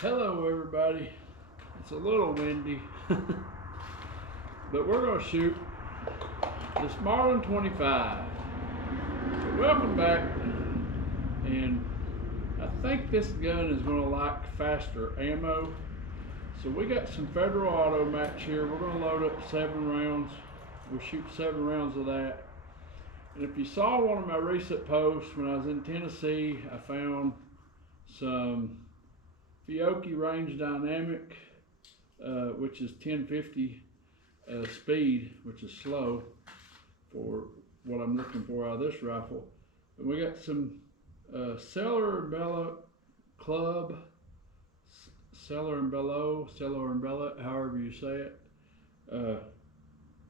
Hello everybody. It's a little windy, but we're going to shoot this Marlin 25. So welcome back, and I think this gun is going to like faster ammo. So we got some Federal Auto match here. We're going to load up 7 rounds. We'll shoot 7 rounds of that. And if you saw one of my recent posts when I was in Tennessee, I found some Fiocchi range dynamic, which is 1050 speed, which is slow for what I'm looking for out of this rifle. And we got some Cellar and Bella Club, Cellar and Bella, however you say it.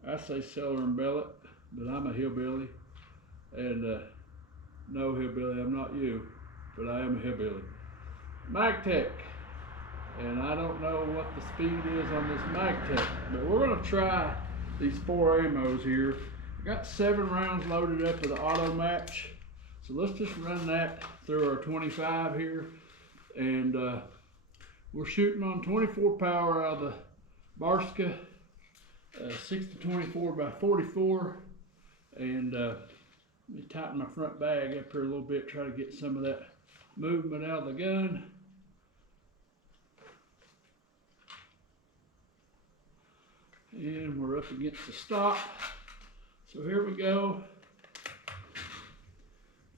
I say Cellar and Bella, but I'm a hillbilly, and no hillbilly, I'm not you, but I am a hillbilly. MagTech, and I don't know what the speed is on this MagTech, but we're going to try these 4 ammos here. I got 7 rounds loaded up with the auto match, so let's just run that through our 25 here, and we're shooting on 24 power out of the Barska 60-24 by 44, and let me tighten my front bag up here a little bit, try to get some of that movement out of the gun. And we're up against the stop. So here we go.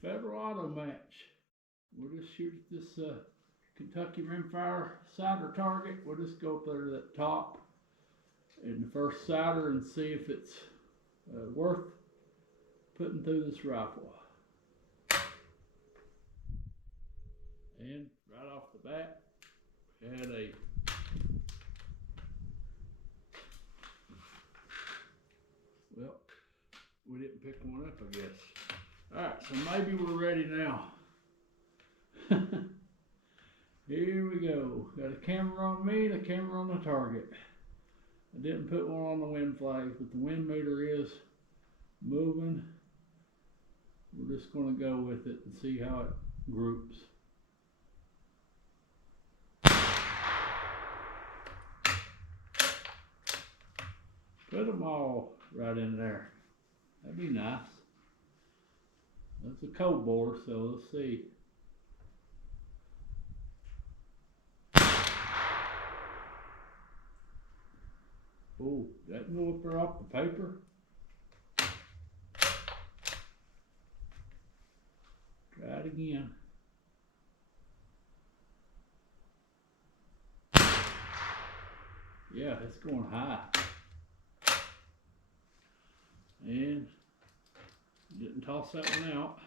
Federal Auto match. We'll just shoot this Kentucky rimfire sighter target. We'll just go up there to that top in the first sighter and see if it's worth putting through this rifle. And right off the bat, we had a well, we didn't pick one up, I guess. Alright, so maybe we're ready now. Here we go. Got a camera on me and a camera on the target. I didn't put one on the wind flags, but the wind meter is moving. We're just going to go with it and see how it groups. Put them all right in there. That'd be nice. That's a cold bore, so let's see. Oh, that can go up there off the paper. Try it again. Yeah, it's going high. And didn't toss that one out.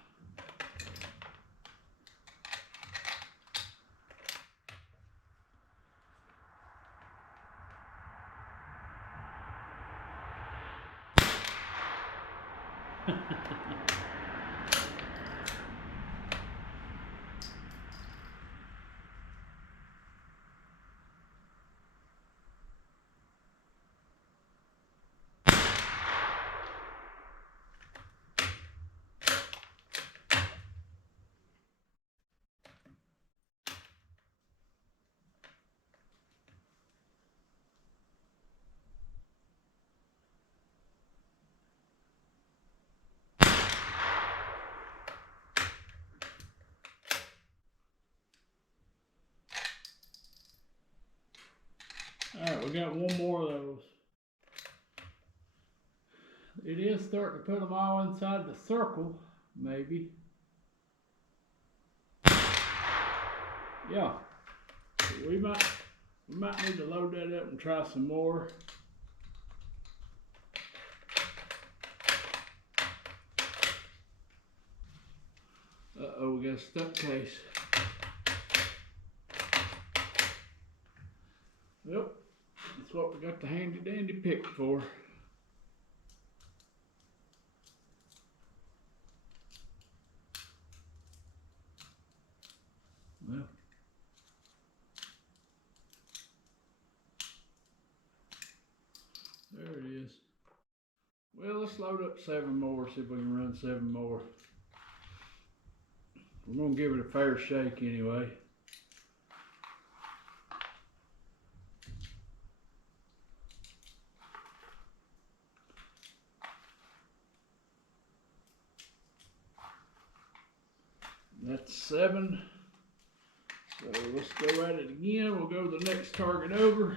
Alright, we got one more of those. It is starting to put them all inside the circle, maybe. Yeah, we might need to load that up and try some more. Uh-oh, we got a stuck case. Well, that's what we got the handy dandy pick for. Well, there it is. Well, let's load up 7 more, see if we can run 7 more. We're going to give it a fair shake anyway. That's 7. So let's go at it again. We'll go to the next target over.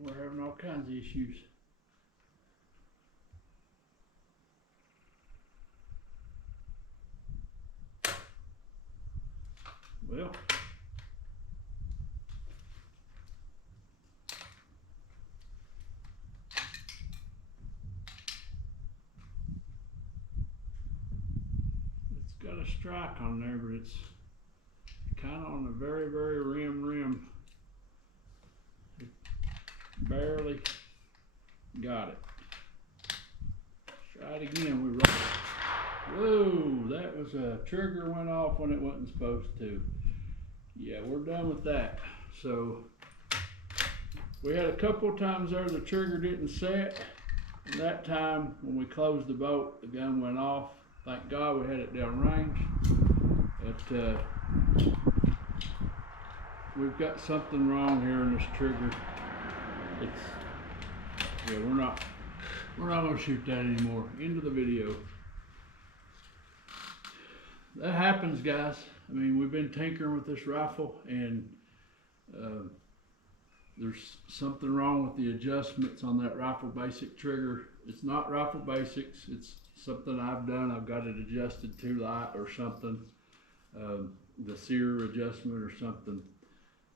We're having all kinds of issues. Well, it's got a strike on there, but it's kind of on the very, very rim. It barely got it. Try it again. We roll. Whoa, that was a trigger went off when it wasn't supposed to. Yeah, we're done with that. So we had a couple of times there the trigger didn't set. And that time when we closed the boat, the gun went off. Thank God we had it down range. But we've got something wrong here in this trigger. Yeah, we're not gonna shoot that anymore. End of the video. That happens, guys. I mean, we've been tinkering with this rifle, and there's something wrong with the adjustments on that rifle basic trigger. It's not rifle basics. It's something I've done. I've got it adjusted too light or something. The sear adjustment or something.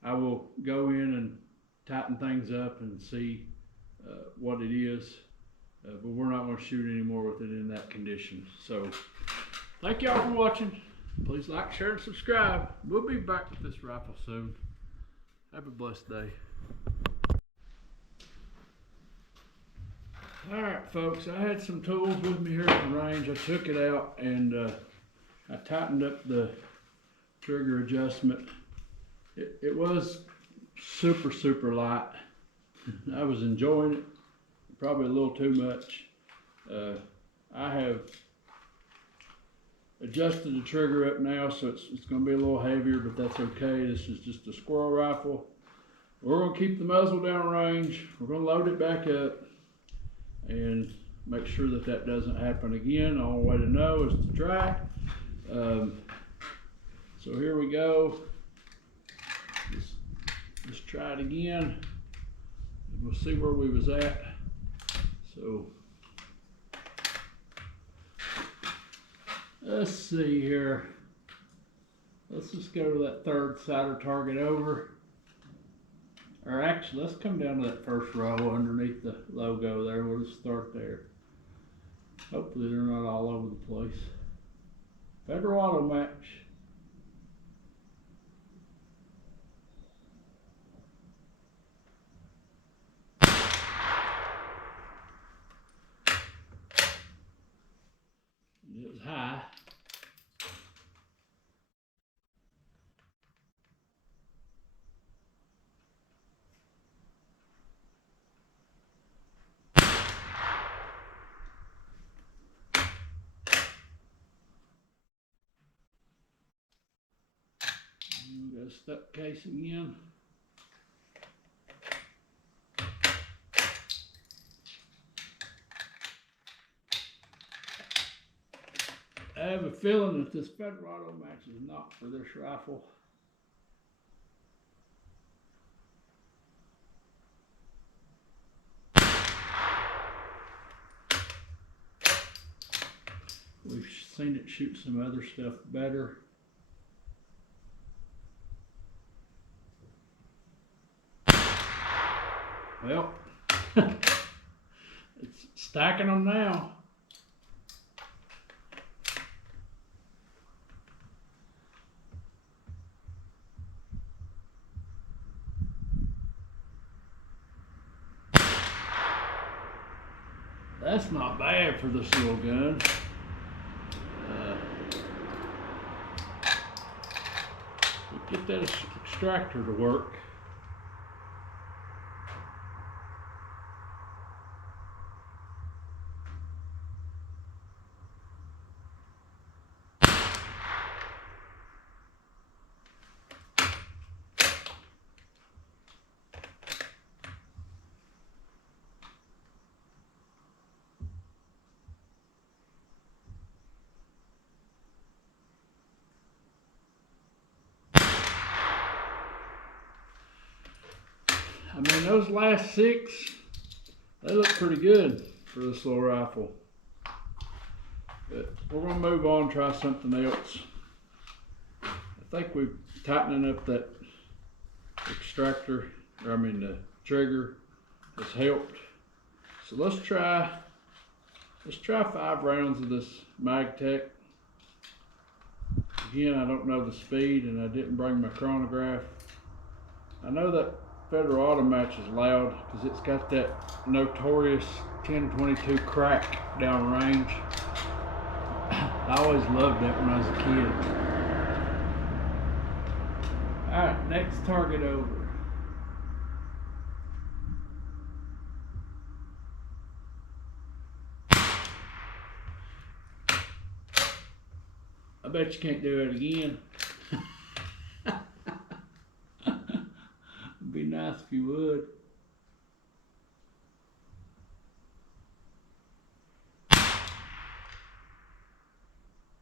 I will go in and tighten things up and see what it is, but we're not going to shoot anymore with it in that condition. So thank y'all for watching. Please like, share, and subscribe. We'll be back with this rifle soon. Have a blessed day. All right, folks, I had some tools with me here at the range. I took it out and I tightened up the trigger adjustment. It was super light. I was enjoying it, probably a little too much. I have adjusted the trigger up now, so it's going to be a little heavier, but that's okay. This is just a squirrel rifle. We're going to keep the muzzle down range. We're going to load it back up and make sure that that doesn't happen again. The only way to know is to try. So here we go. Let's try it again. We'll see where we was at. So let's see here. Let's just go to that third sighter target over. Or actually, let's come down to that first row underneath the logo there. We'll just start there. Hopefully they're not all over the place. Federal Auto Match. It was high. We got a stuck case again. I have a feeling that this Federal Auto Match is not for this rifle. We've seen it shoot some other stuff better. Well, it's stacking them now. That's not bad for this little gun. Get that extractor to work. I mean, those last 6, they look pretty good for this little rifle. But we're gonna move on and try something else. I think we're tightening up that extractor, or I mean the trigger has helped. So let's try 5 rounds of this MagTech. Again, I don't know the speed and I didn't bring my chronograph. I know that Federal Auto Match is loud because it's got that notorious 1022 crack down range. I always loved that when I was a kid. Alright, next target over. I bet you can't do it again. It'd be nice if you would.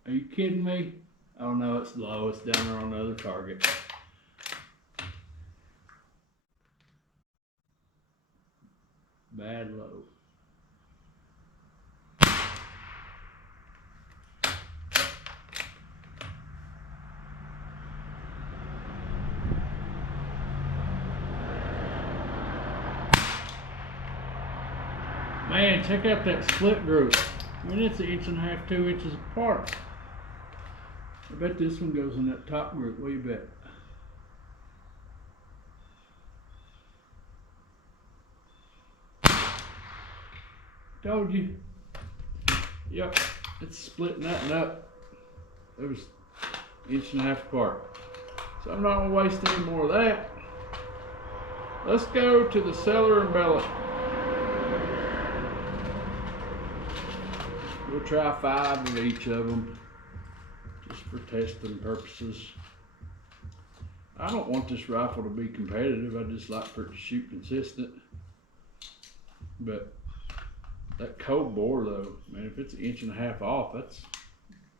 Are you kidding me? Oh no, it's low. It's down there on the other target. Bad low. Man, check out that split group. I mean, it's 1.5 inches, 2 inches apart. I bet this one goes in that top group. What do you bet? Told you. Yep, it's splitting that one up. It was 1.5 inches apart. So I'm not gonna waste any more of that. Let's go to the cellar and belloc. We'll try 5 of each of them, just for testing purposes. I don't want this rifle to be competitive. I just like for it to shoot consistent. But that cold bore though, man, if it's 1.5 inches off,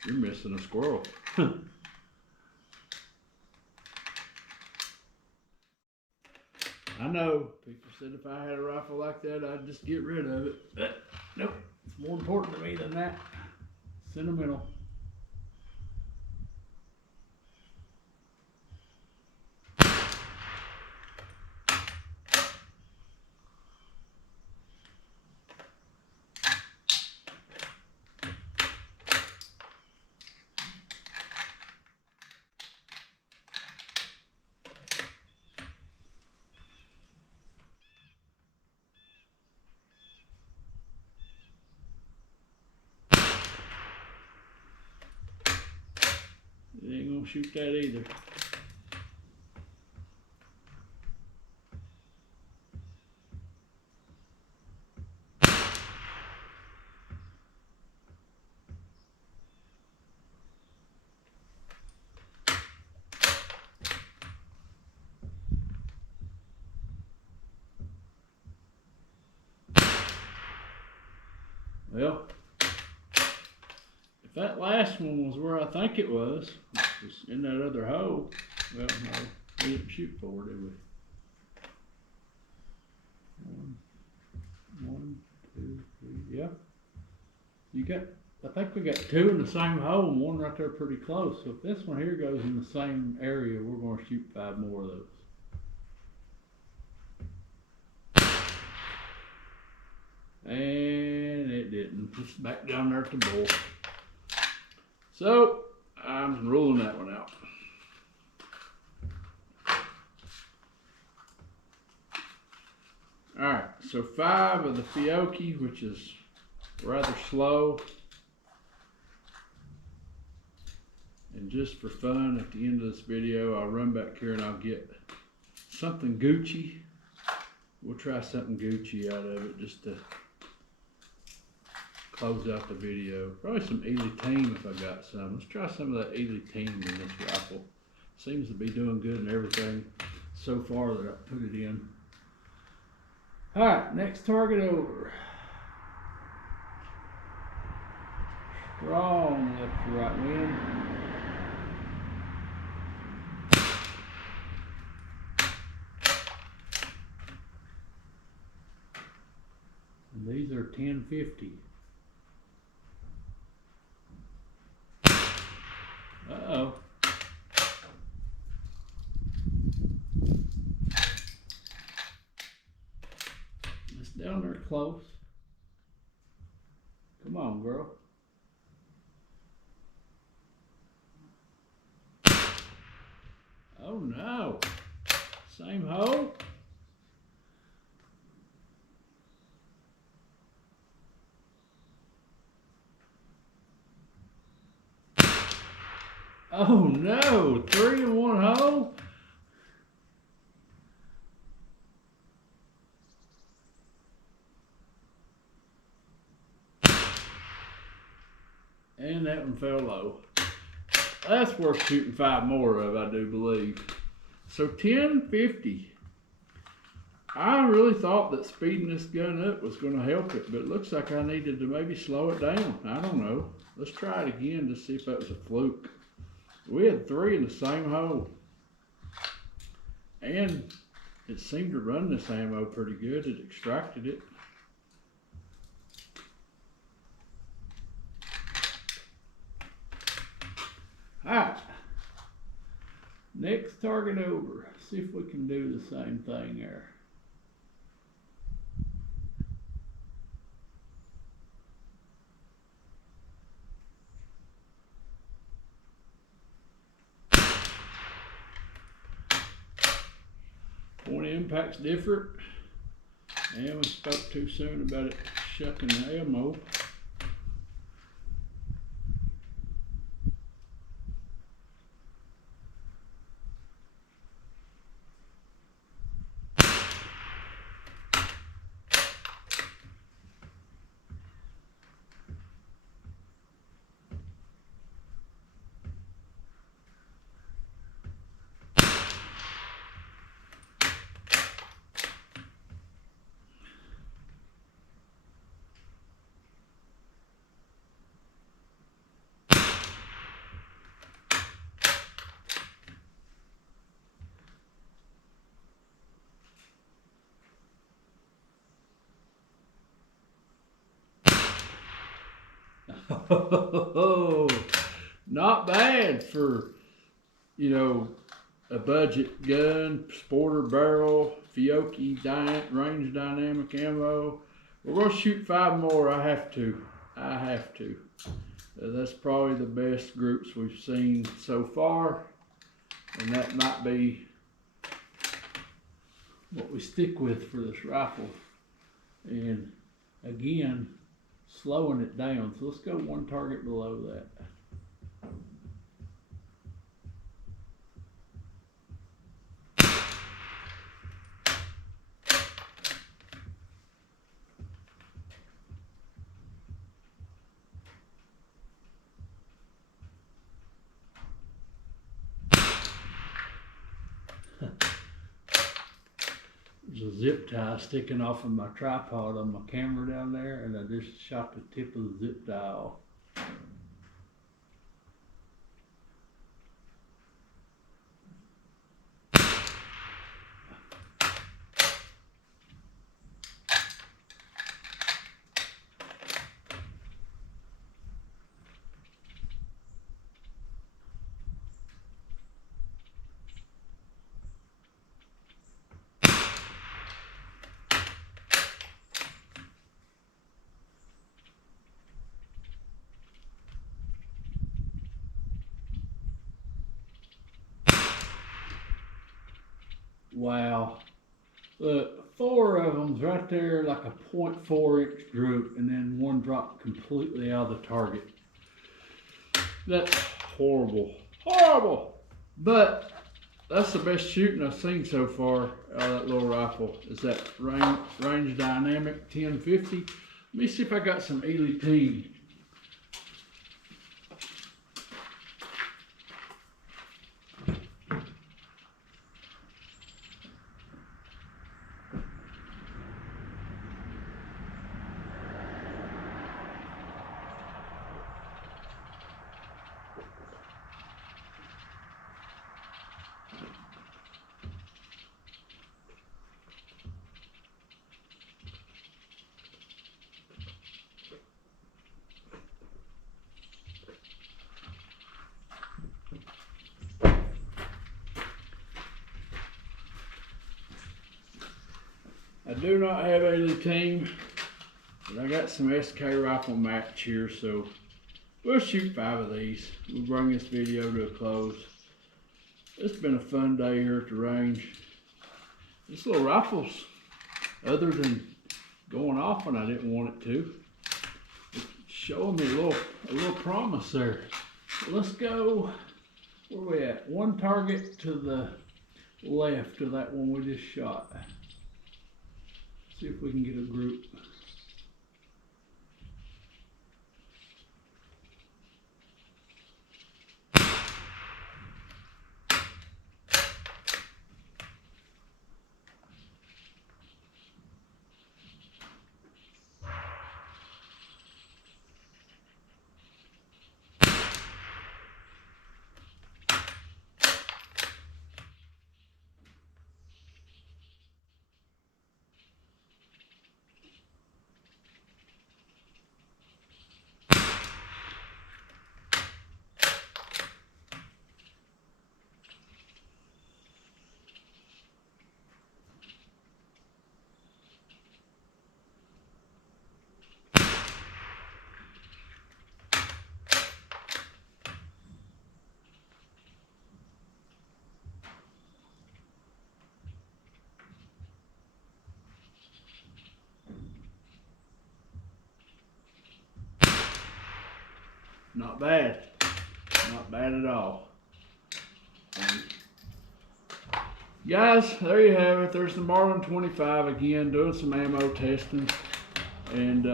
you're missing a squirrel. I know people said if I had a rifle like that, I'd just get rid of it. But nope. It's more important to me than that. Sentimental. It ain't gonna shoot that either. Well, if that last one was where I think it was in that other hole, well, no, we didn't shoot forward, did we? One, 2, 3, yeah. I think we got 2 in the same hole and 1 right there pretty close. So if this one here goes in the same area, we're going to shoot 5 more of those. And it didn't. Just back down there at the bull. So I'm ruling that one out. Alright, so 5 of the Fiocchi, which is rather slow. And just for fun, at the end of this video, I'll run back here and I'll get something Gucci. We'll try something Gucci out of it just to close out the video. Probably some Ely Team if I got some. Let's try some of that Ely Team in this rifle. Seems to be doing good and everything so far that I put it in. Alright, next target over. Strong left to right wind. And these are 1050. Uh-oh. It's down there close. Come on, girl. Oh no. Same hole? Oh no, 3 in one hole? And that one fell low. That's worth shooting 5 more of, I do believe. So 1050. I really thought that speeding this gun up was going to help it, but it looks like I needed to maybe slow it down. I don't know. Let's try it again to see if that was a fluke. We had 3 in the same hole. And it seemed to run this ammo pretty good. It extracted it. Alright. Next target over. See if we can do the same thing there. Point of impact's different. And we spoke too soon about it shucking the ammo. Oh, not bad for, you know, a budget gun, sporter barrel, Fiocchi range dynamic ammo. We're going to shoot 5 more. I have to. That's probably the best groups we've seen so far, and that might be what we stick with for this rifle. And again, slowing it down. So let's go 1 target below that. There's a zip tie sticking off of my tripod on my camera down there, and I just shot the tip of the zip tie off. Wow. Look, 4 of them's right there, like a 0.4 inch group, and then one dropped completely out of the target. That's horrible, horrible. But that's the best shooting I've seen so far out of that little rifle, is that range dynamic 1050. Let me see if I got some ELT. I do not have a team, but I got some SK rifle match here, so we'll shoot 5 of these. We'll bring this video to a close. It's been a fun day here at the range. This little rifle's, other than going off when I didn't want it to, it's showing me a little promise there. So let's go, where we at? One target to the left of that one we just shot. See if we can get a group. Not bad. Not bad at all. Guys, there you have it. There's the Marlin 25 again, doing some ammo testing. And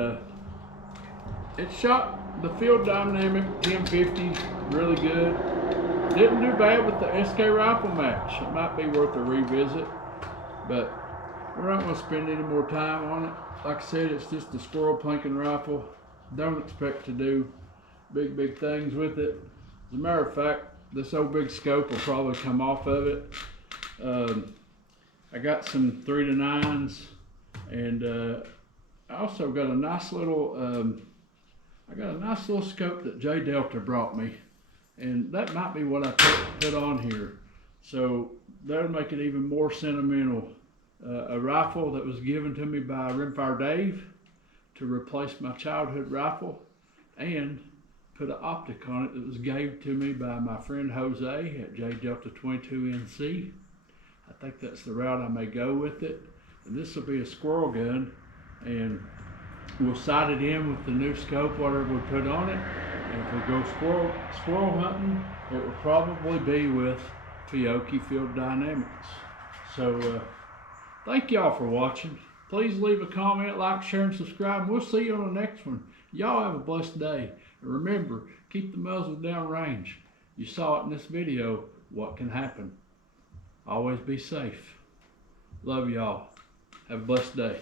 it shot the field dynamic 1050 really good. Didn't do bad with the SK rifle match. It might be worth a revisit, but we're not going to spend any more time on it. Like I said, it's just a squirrel planking rifle. Don't expect to do big things with it. As a matter of fact, this old big scope will probably come off of it. I got some 3-9s, and I also got a nice little scope that J Delta brought me, and that might be what I put on here. So that'll make it even more sentimental. A rifle that was given to me by Rimfire Dave to replace my childhood rifle, and put an optic on it that was gave to me by my friend Jose at J Delta 22NC. I think that's the route I may go with it. And this will be a squirrel gun, and we'll sight it in with the new scope, whatever we put on it. And if we go squirrel hunting, it will probably be with Fiocchi Field Dynamics. So thank y'all for watching. Please leave a comment, like, share, and subscribe. We'll see you on the next one. Y'all have a blessed day. And remember, keep the muzzle down range. You saw it in this video, what can happen. Always be safe. Love y'all. Have a blessed day.